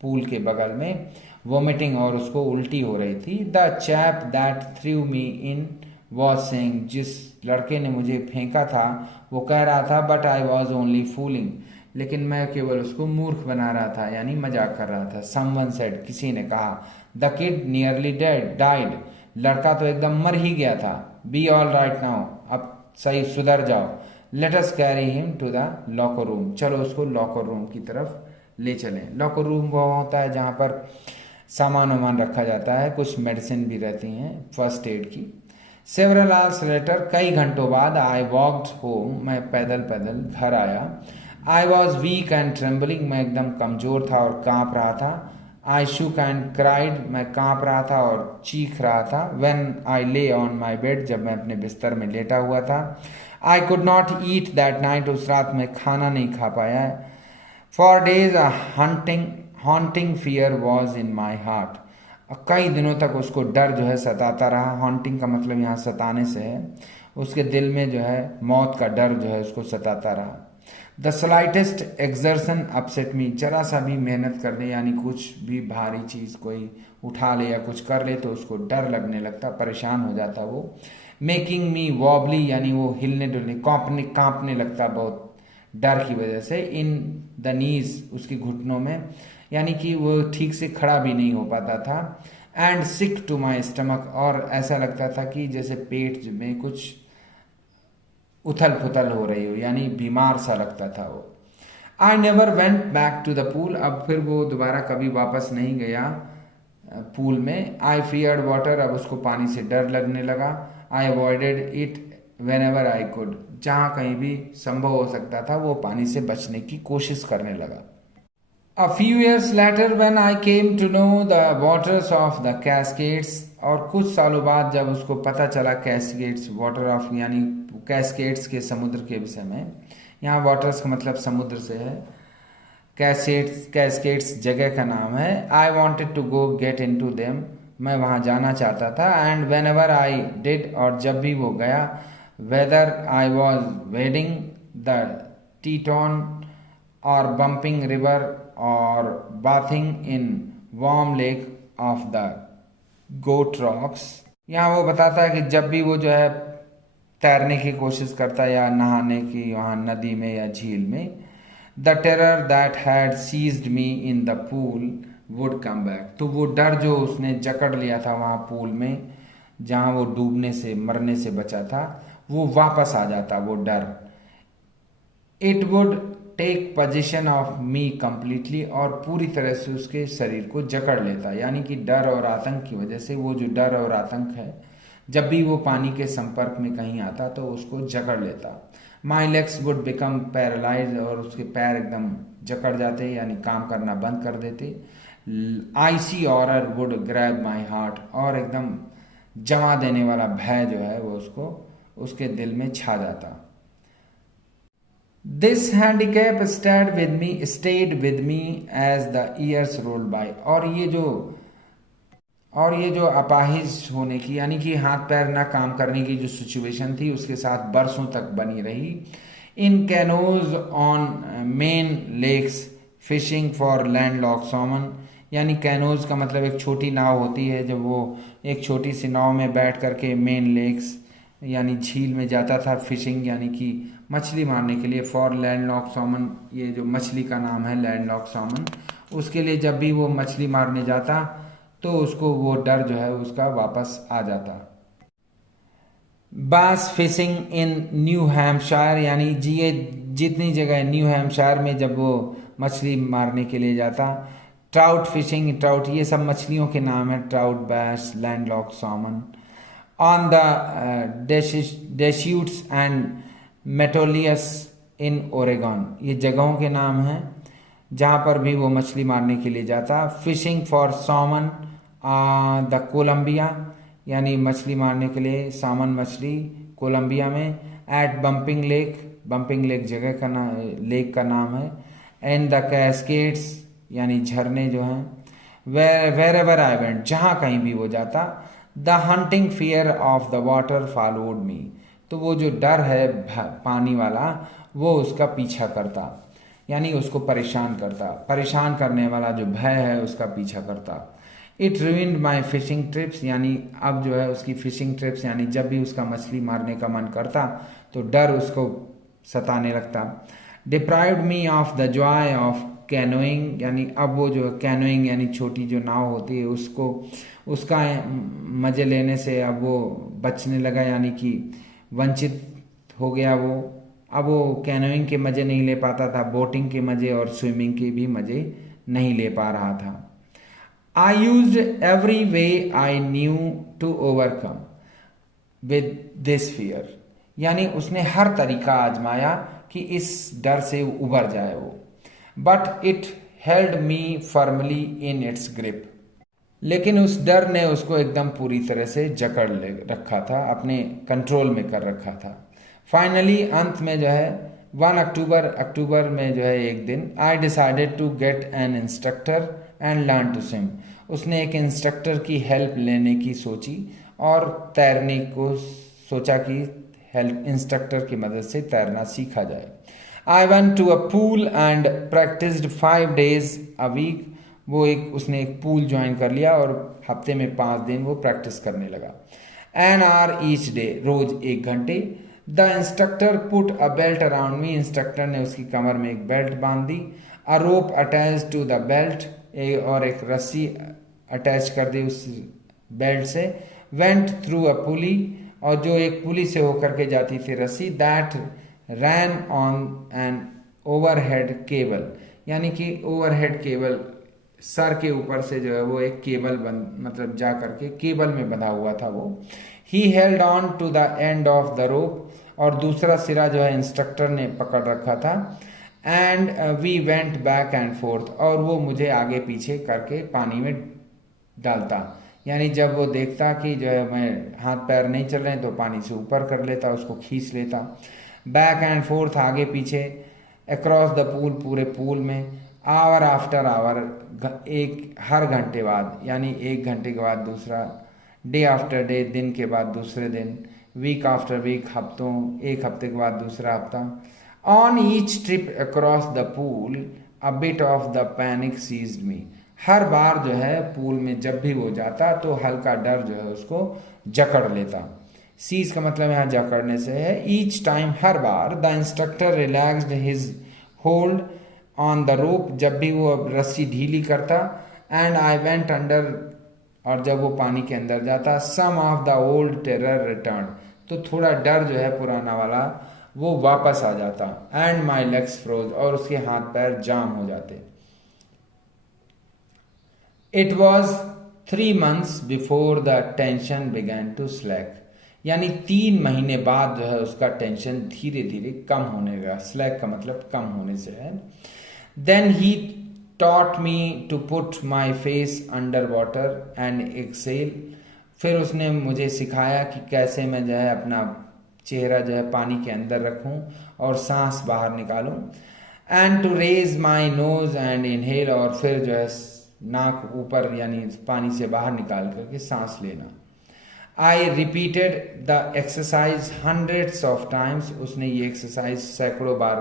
पूल के बगल में। वोमिटिंग, और उसको उल्टी हो रही थी। The chap that through me in was saying, जिस लड़के ने मुझे फेंका था वो कह रहा था, but I was only fooling, लेकिन मैं केवल उसको मूर्ख बना रहा था, यानी मजाक कर रहा था। समवन सेड, किसी ने कहा। The kid nearly dead died, लड़का तो एकदम मर ही गया था। बी ऑल राइट नाउ, अब सही सुधर जाओ। Let us carry him to the locker room, चलो उसको लॉकर रूम की तरफ ले चलें। लॉकर रूम वो होता है जहाँ पर सामान वामान रखा जाता है, कुछ मेडिसिन भी रहती हैं फर्स्ट एड की। सेवरल आवर्स लेटर, कई घंटों बाद, आई वॉक्ड होम, मैं पैदल पैदल घर आया। I was weak and trembling, मैं एकदम कमज़ोर था और काँप रहा था। आई शुक एंड क्राइड, मैं कांप रहा था और चीख रहा था। व्हेन आई ले ऑन माई बेड, जब मैं अपने बिस्तर में लेटा हुआ था। I could not eat that night, उस रात में खाना नहीं खा पाया। For days a haunting fear was in my heart, कई दिनों तक उसको डर जो है सताता रहा। हॉन्टिंग का मतलब यहाँ सताने से है, उसके दिल में जो है मौत का डर जो है उसको सताता रहा। द स्लाइटेस्ट एक्सर्शन अपसेट मी, जरा सा भी मेहनत कर ले यानी कुछ भी भारी चीज़ कोई उठा ले या कुछ कर ले तो उसको डर लगने लगता, परेशान हो जाता वो। मेकिंग मी वॉबली, यानी वो हिलने डुलने कांपने लगता बहुत डर की वजह से। इन द नीज, उसकी घुटनों में, यानी कि वो ठीक से खड़ा भी नहीं हो पाता था। And sick to my stomach, और ऐसा लगता था कि जैसे पेट में कुछ उथल पुथल हो रही हो, यानी बीमार सा लगता था वो। I never went back to the pool, अब फिर वो दोबारा कभी वापस नहीं गया पूल में। आई फियर्ड वाटर, अब उसको पानी से डर लगने लगा। I avoided it whenever I could, जहाँ कहीं भी संभव हो सकता था वो पानी से बचने की कोशिश करने लगा। A few years later when I came to know the waters of the Cascades, और कुछ सालों बाद जब उसको पता चला कैस्केड्स, वाटर ऑफ यानी कैस्केड्स के समुद्र के विषय में, यहाँ वाटर्स का मतलब समुद्र से है, कैस्केड्स जगह का नाम है। I wanted to go get into them, मैं वहाँ जाना चाहता था। And whenever I did, और जब भी वो गया, whether I was wading the Tieton और बम्पिंग रिवर और bathing in Warm Lake of the Goat Rocks, यहाँ वो बताता है कि जब भी वो जो है तैरने की कोशिश करता या नहाने की वहाँ नदी में या झील में, the terror that had seized me in the pool would come back, तो वो डर जो उसने जकड़ लिया था वहाँ पूल में जहाँ वो डूबने से मरने से बचा था, वो वापस आ जाता वो डर। It would take position of me completely, और पूरी तरह से उसके शरीर को जकड़ लेता, यानी कि डर और आतंक की वजह से वो जो डर और आतंक है, जब भी वो पानी के संपर्क में कहीं आता तो उसको जकड़ लेता। माई लेग्स वुड बिकम पैरालाइज, और उसके पैर एकदम जकड़ जाते यानी काम करना बंद कर देते। IC horror would grab my heart, और एकदम जमा देने वाला भय जो है वो उसको उसके दिल में छा जाता। This handicap stayed with me as the years rolled by, और ये जो अपाहिज होने की यानी कि हाथ पैर ना काम करने की जो सिचुएशन थी उसके साथ बरसों तक बनी रही। In canoes on Maine lakes fishing for landlocked salmon, यानी कैनोज का मतलब एक छोटी नाव होती है, जब वो एक छोटी सी नाव में बैठ करके मेन लेक्स यानी झील में जाता था फिशिंग यानी कि मछली मारने के लिए। फॉर लैंडलॉक सॉमन, ये जो मछली का नाम है लैंडलॉक सॉमन, उसके लिए जब भी वो मछली मारने जाता तो उसको वो डर जो है उसका वापस आ जाता। बास फिशिंग इन न्यू हैम्पशायर, यानी ये जितनी जगह न्यू हैम्पशायर में जब वो मछली मारने के लिए जाता। ट्राउट फिशिंग, ट्राउट ये सब मछलियों के नाम है, trout, bass, landlocked salmon. On the Deschutes and Metolius in Oregon, ये जगहों के नाम हैं जहाँ पर भी वो मछली मारने के लिए जाता। Fishing for salmon the Columbia, यानी मछली मारने के लिए सामन मछली कोलंबिया में। At Bumping lake, Bumping lake जगह का लेक का नाम है। एंड द कैस्केड्स, यानी झरने जो हैं। वेर एवर आई वेंट, जहाँ कहीं भी वो जाता। The hunting fear of the water followed me, तो वो जो डर है पानी वाला वो उसका पीछा करता, यानी उसको परेशान करता, परेशान करने वाला जो भय है उसका पीछा करता। It ruined my fishing trips, यानी अब जो है उसकी फिशिंग ट्रिप्स, यानी जब भी उसका मछली मारने का मन करता तो डर उसको सताने लगता। Deprived me of the Joy of canoeing, यानी अब वो जो कैनोइंग यानी छोटी जो नाव होती है उसको उसका मज़े लेने से अब वो बचने लगा, यानी कि वंचित हो गया वो। अब वो कैनोइंग के मज़े नहीं ले पाता था, बोटिंग के मज़े और स्विमिंग के भी मज़े नहीं ले पा रहा था। I used every way I knew to overcome with this fear, यानी उसने हर तरीका आजमाया कि इस डर से उबर जाए वो। But it held me firmly in its grip. लेकिन उस डर ने उसको एकदम पूरी तरह से जकड़ ले रखा था, अपने कंट्रोल में कर रखा था। फाइनली अंत में जो है 1 अक्टूबर में जो है एक दिन, I decided to get an instructor and learn to swim. उसने एक इंस्ट्रक्टर की हेल्प लेने की सोची और तैरने को सोचा कि हेल्प इंस्ट्रक्टर की मदद से तैरना सीखा जाए। I went to a pool and practised 5 days a week. उसने एक पूल ज्वाइन कर लिया और हफ्ते में 5 दिन वो प्रैक्टिस करने लगा। एन आवर ईच डे, रोज 1 घंटे। The instructor put a belt around me. Instructor ने उसकी कमर में एक बेल्ट बांध दी। अ रोप अटैच टू द बेल्ट, और एक रस्सी अटैच कर दी उस बेल्ट से। वेंट थ्रू अ पुली, और जो एक पुली से होकर के जाती थी रस्सी। That ran on an overhead cable, यानी कि ओवरहेड केबल, सर के ऊपर से जो है वो एक केबल मतलब जा करके केबल में बंधा हुआ था वो। He held on to the end of the rope, और दूसरा सिरा जो है इंस्ट्रक्टर ने पकड़ रखा था। And we went back and forth, और वो मुझे आगे पीछे करके पानी में डालता। यानी जब वो देखता कि जो है मैं हाथ पैर नहीं चल रहे तो पानी से ऊपर कर लेता, उसको खींच लेता। बैक एंड फोर्थ, आगे पीछे। अक्रॉस द पूल, पूरे पूल में। आवर आफ्टर आवर, हर घंटे बाद, यानी 1 घंटे के बाद दूसरा। डे आफ्टर डे, दिन के बाद दूसरे दिन। वीक आफ्टर वीक, हफ्तों, 1 हफ्ते के बाद दूसरा हफ्ता। On each trip across the pool a bit of the panic seized me. हर बार जो है पूल में जब भी वो जाता तो हल्का डर जो है उसको जकड़ लेता। सीज का मतलब यहाँ जकड़ने से है। Each time, her bar. The instructor relaxed his hold on the rope, जब भी वो रस्सी ढीली करता। एंड आई वेंट अंडर, और जब वो पानी के अंदर जाता। Some of the old terror return, तो थोड़ा डर जो है पुराना वाला वो वापस आ जाता। एंड माई लेग्स फ्रोज, और उसके हाथ पैर जाम हो जाते। It was 3 months before the tension began to slack, यानी 3 महीने बाद जो है उसका टेंशन धीरे धीरे कम होने लगा। स्लैक का मतलब कम होने से है। Then he taught me to put my face under water and exhale। फिर उसने मुझे सिखाया कि कैसे मैं जो है अपना चेहरा जो है पानी के अंदर रखूं और सांस बाहर निकालूं। And to raise my nose and inhale, और फिर जो है नाक ऊपर यानी पानी से बाहर निकाल करके सांस लेना। I repeated the exercise hundreds of times. उसने ये एक्सरसाइज सैकड़ों बार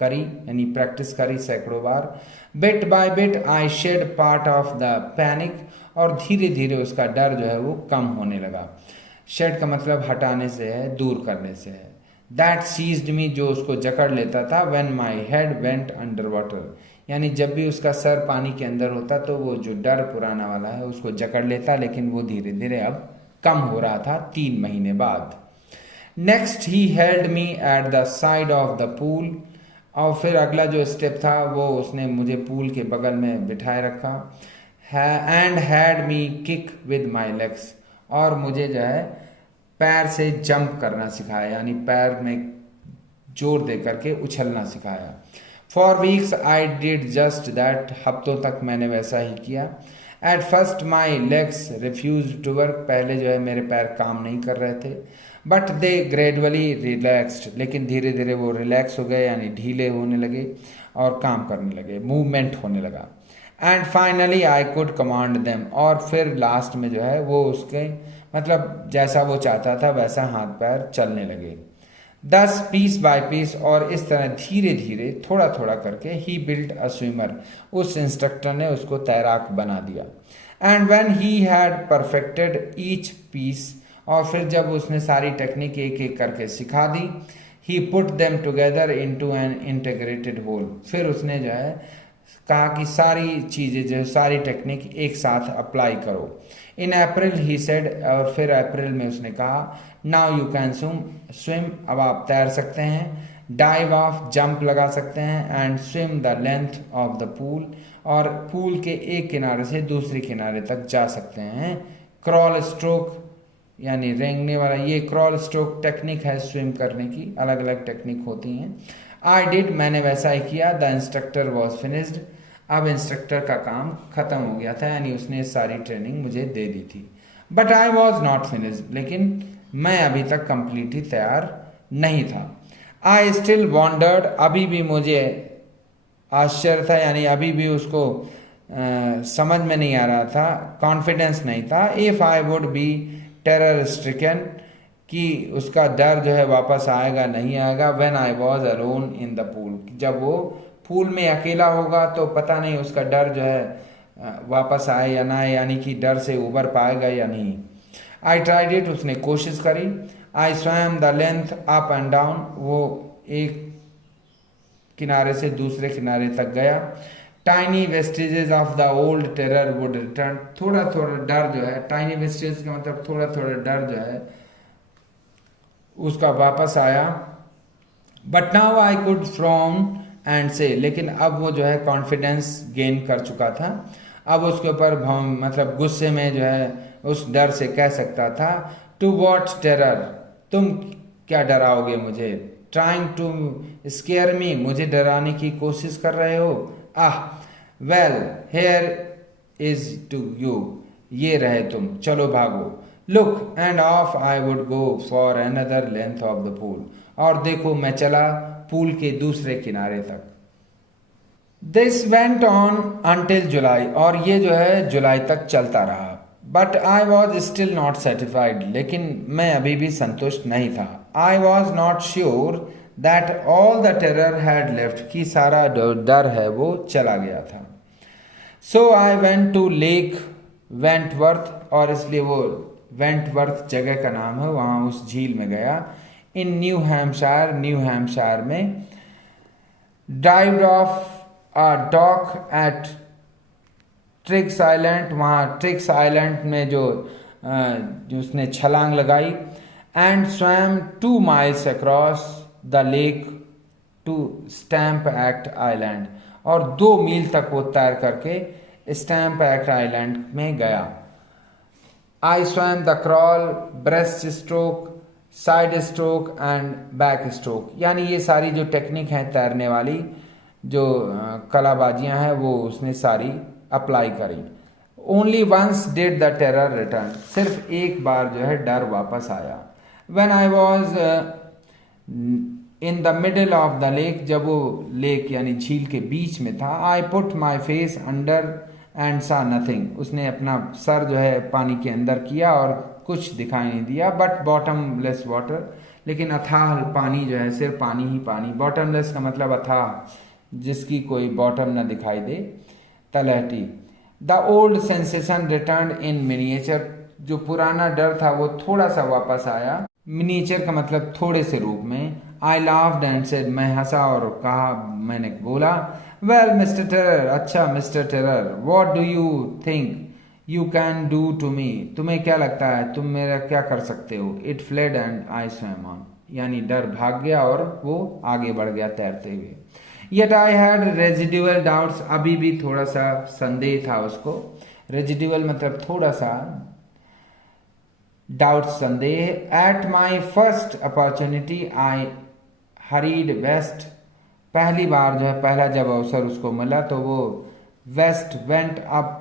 करी, यानी प्रैक्टिस करी सैकड़ों बार। Bit by bit I shed part of the panic, और धीरे धीरे उसका डर जो है वो कम होने लगा। शेड का मतलब हटाने से है, दूर करने से है। दैट सीज्ड मी, जो उसको जकड़ लेता था। When my head went under water, यानी जब भी उसका सर पानी के अंदर होता तो वो जो डर पुराना वाला है उसको जकड़ लेता, लेकिन वो धीरे धीरे अब कम हो रहा था 3 महीने बाद। Next he held me at the side of the pool, और फिर अगला जो स्टेप था वो उसने मुझे पूल के बगल में बिठाए रखा। And had me kick with my legs, और मुझे जो है पैर से जंप करना सिखाया, यानी पैर में जोर दे करके उछलना सिखाया। For weeks I did just that, हफ्तों तक मैंने वैसा ही किया। At first my legs refuse to work, पहले जो है मेरे पैर काम नहीं कर रहे थे। बट दे ग्रेजुअली रिलैक्स्ड, लेकिन धीरे धीरे वो रिलैक्स हो गए, यानी ढीले होने लगे और काम करने लगे, मूवमेंट होने लगा। And finally I could command them, और फिर लास्ट में जो है वो उसके मतलब जैसा वो चाहता था वैसा हाथ पैर चलने लगे। 10 पीस बाय पीस, और इस तरह धीरे धीरे थोड़ा थोड़ा करके ही बिल्ट अ स्विमर, उस इंस्ट्रक्टर ने उसको तैराक बना दिया। And when he had perfected each piece, और फिर जब उसने सारी टेक्निक एक एक करके सिखा दी। He put them together into an integrated whole, फिर उसने जो है कहा कि सारी चीज़ें जो सारी टेक्निक एक साथ अप्लाई करो। इन अप्रैल ही सेड, और फिर अप्रैल में उसने कहा नाउ यू कैन स्विम, अब आप तैर सकते हैं। डाइव ऑफ, जंप लगा सकते हैं। And swim the length of the pool, और पूल के एक किनारे से दूसरे किनारे तक जा सकते हैं। क्रॉल स्ट्रोक, यानी रेंगने वाला, ये क्रॉल स्ट्रोक टेक्निक है स्विम करने की, अलग अलग टेक्निक होती हैं। आई डिड, मैंने वैसा ही किया। द इंस्ट्रक्टर वॉज फिनिश्ड, अब इंस्ट्रक्टर का काम ख़त्म हो गया था, यानी उसने सारी ट्रेनिंग मुझे दे दी थी। But I was not finished, लेकिन मैं अभी तक कंप्लीटली तैयार नहीं था। आई स्टिल वॉन्डर्ड, अभी भी मुझे आश्चर्य था, यानी अभी भी उसको समझ में नहीं आ रहा था, कॉन्फिडेंस नहीं था। If I would be terror stricken, कि उसका डर जो है वापस आएगा नहीं आएगा। When I was alone in the pool, जब वो पूल में अकेला होगा तो पता नहीं उसका डर जो है वापस आए या ना आए, यानी कि डर से उबर पाएगा या नहीं। आई ट्राइड इट, उसने कोशिश करी। आई swum the length up and down, वो एक किनारे से दूसरे किनारे तक गया। Tiny vestiges of the old terror would return, थोड़ा थोड़ा डर जो है, टाइनी वेस्टेज का मतलब थोड़ा थोड़ा डर जो है उसका वापस आया। But now I could from and से, लेकिन अब वो जो है कॉन्फिडेंस गेन कर चुका था। अब उसके ऊपर मतलब गुस्से में जो है उस डर से कह सकता था, टू वॉट टेरर, तुम क्या डराओगे मुझे। ट्राइंग टू स्केयर मी, मुझे डराने की कोशिश कर रहे हो। Ah well here is to you, ये रहे तुम, चलो भागो। Look and off I would go for another length of the pool, और देखो मैं चला पूल के दूसरे किनारे तक। This went on until July, और ये जो है जुलाई तक चलता रहा। But I was still not satisfied, लेकिन मैं अभी भी संतुष्ट नहीं था। I was not sure that all the terror had left, कि सारा डर है वो चला गया था। So I went to Lake Wentworth, और इसलिए वो वेंटवर्थ जगह का नाम है, वहाँ उस झील में गया। In New Hampshire, New Hampshire में। Dived off a dock at Triggs Island, वहाँ ट्रिक्स आइलैंड में जो उसने छलांग लगाई। And swam 2 miles across the lake to Stamp Act Island, और 2 मील तक वो तैर करके स्टैम्प एक्ट आइलैंड में गया। आई swum the crawl, breast stroke, side stroke and back stroke, यानी ये सारी जो टेक्निक है तैरने वाली, जो कलाबाजियां हैं, वो उसने सारी अप्लाई करी। Only once did the terror return, सिर्फ एक बार जो है डर वापस आया। When I was in the middle of the lake, जब वो लेक यानी झील के बीच में था। I put my face under and saw nothing, उसने अपना सर जो है पानी के अंदर किया और कुछ दिखाई नहीं दिया। बट बॉटमलेस वाटर, लेकिन अथाह पानी जो है, सिर्फ पानी ही पानी। बॉटमलेस का मतलब अथाह, जिसकी कोई बॉटम न दिखाई दे, तलहटी। The old sensation return in miniature, जो पुराना डर था वो थोड़ा सा वापस आया। मिनिएचर का मतलब थोड़े से रूप में। आई लाफ्ड एंड सेड, मैं हंसा और कहा, मैंने बोला, वेल मिस्टर टेरर, अच्छा Mister Terror, what do you think you can do to me, तुम्हें क्या लगता है तुम मेरा क्या कर सकते हो। It fled and I swum on, यानी डर भाग गया और वो आगे बढ़ गया तैरते हुए। Yet I had residual doubts, अभी भी थोड़ा सा संदेह था उसको। रेजिडुअल मतलब थोड़ा सा, डाउट संदेह। At my first opportunity I hurried west, पहली बार जो है, पहला जब अवसर उसको मिला तो वो west went up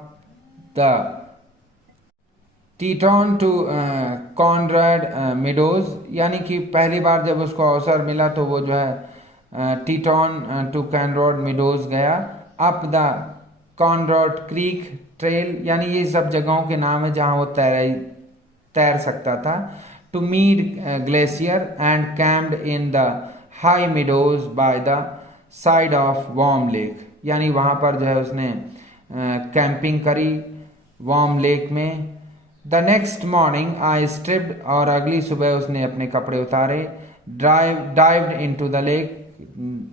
the Tieton to Conrad Meadows, यानी कि पहली बार जब उसको अवसर मिला तो वो जो है टीटॉन टू कॉनराड मिडोज गया। Up the Conrad creek trail, यानी ये सब जगहों के नाम है जहाँ वो तैर सकता था। To Meade Glacier and camped in the high meadows by the side of Warm Lake, यानी वहाँ पर जो है उसने कैंपिंग करी वार्म लेक में। The next morning I stripped, और अगली सुबह उसने अपने कपड़े उतारे। डाइव्ड इनटू द लेक,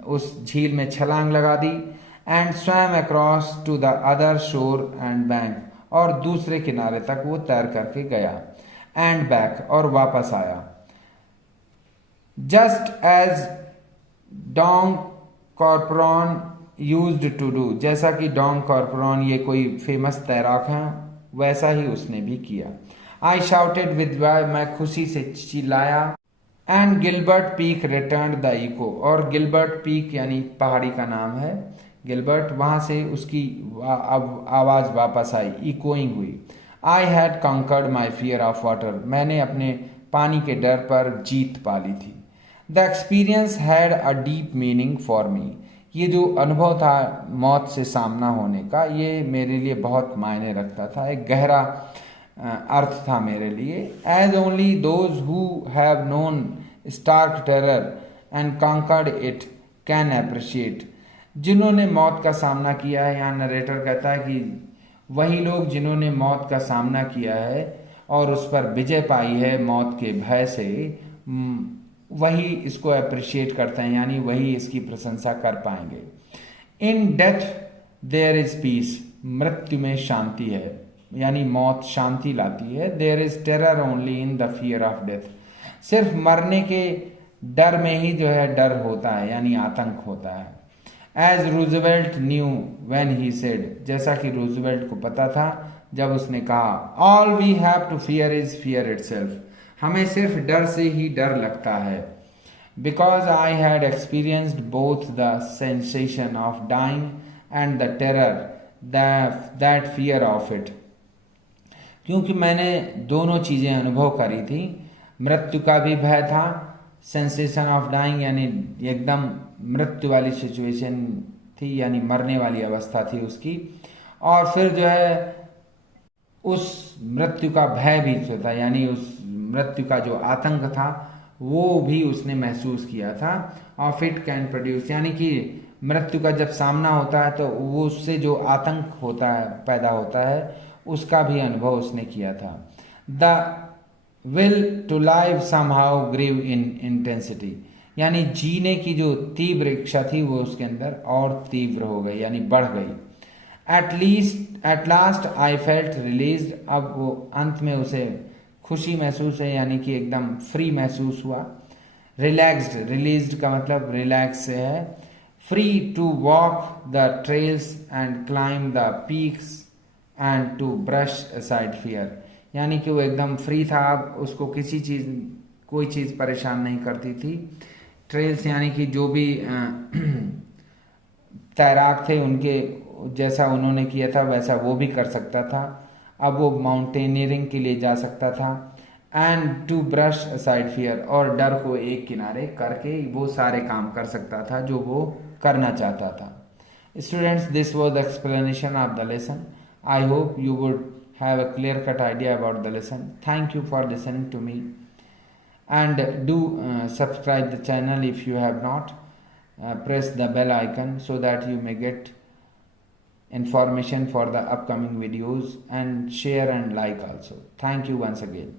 उस झील में छलांग लगा दी। And swam across to the other shore and back, और दूसरे किनारे तक वो तैर करके गया। एंड बैक, और वापस आया। Just as Don Corporon used to do, जैसा कि डॉन कॉर्पोरॉन ये कोई फेमस तैराक हैं, वैसा ही उसने भी किया। आई शाउटेड विद जॉय, मैं खुशी से चिल्लाया। And Gilbert Peak return the echo, और गिलबर्ट पीक यानी पहाड़ी का नाम है, गिलबर्ट। वहाँ से उसकी आवाज़ वापस आई, इकोइंग हुई। I had conquered my fear of water, मैंने अपने पानी के डर पर जीत पा ली थी। The experience had a deep meaning for me, ये जो अनुभव था मौत से सामना होने का, ये मेरे लिए बहुत मायने रखता था, एक गहरा अर्थ था मेरे लिए। As only those who have known stark terror and conquered it can appreciate, जिन्होंने मौत का सामना किया है, यहाँ नरेटर कहता है कि वही लोग जिन्होंने मौत का सामना किया है और उस पर विजय पाई है मौत के भय से, वही इसको अप्रिशिएट करते हैं, यानी वही इसकी प्रशंसा कर पाएंगे। In death there is peace, मृत्यु में शांति है, यानी मौत शांति लाती है। There is terror only in the fear of death, सिर्फ मरने के डर में ही जो है डर होता है, यानी आतंक होता है। As Roosevelt knew when he said, जैसा कि रूजवेल्ट को पता था जब उसने कहा, all we have to fear is fear itself, हमें सिर्फ डर से ही डर लगता है। Because I had experienced both the sensation of dying and the terror that fear of it, क्योंकि मैंने दोनों चीज़ें अनुभव करी थी, मृत्यु का भी भय था, सेंसेशन ऑफ डाइंग यानी एकदम मृत्यु वाली सिचुएशन थी, यानी मरने वाली अवस्था थी उसकी, और फिर जो है उस मृत्यु का भय भी था, यानी उस मृत्यु का जो आतंक था वो भी उसने महसूस किया था। ऑफ इट कैन प्रोड्यूस, यानी कि मृत्यु का जब सामना होता है तो वो उससे जो आतंक होता है, पैदा होता है, उसका भी अनुभव उसने किया था। The will to live somehow grieve in intensity, यानी जीने की जो तीव्र इच्छा थी वो उसके अंदर और तीव्र हो गई, यानी बढ़ गई। At last I felt released, अब वो अंत में उसे खुशी महसूस है, यानी कि एकदम फ्री महसूस हुआ। रिलैक्स्ड, रिलीज्ड का मतलब रिलैक्स से है। Free to walk the trails and climb the peaks and to brush aside fear, यानी कि वो एकदम फ्री था, अब उसको किसी चीज़, कोई चीज़ परेशान नहीं करती थी। ट्रेल्स यानी कि जो भी तैराक थे उनके जैसा उन्होंने किया था वैसा वो भी कर सकता था, अब वो माउंटेनियरिंग के लिए जा सकता था। And to brush aside fear, और डर को एक किनारे करके वो सारे काम कर सकता था जो वो करना चाहता था। Students, this was the explanation of the lesson. I hope you would have a clear cut idea about the lesson. Thank you for listening to me, and do subscribe the channel if you have not. Press the bell icon so that you may get information for the upcoming videos, and share and like also. Thank you once again.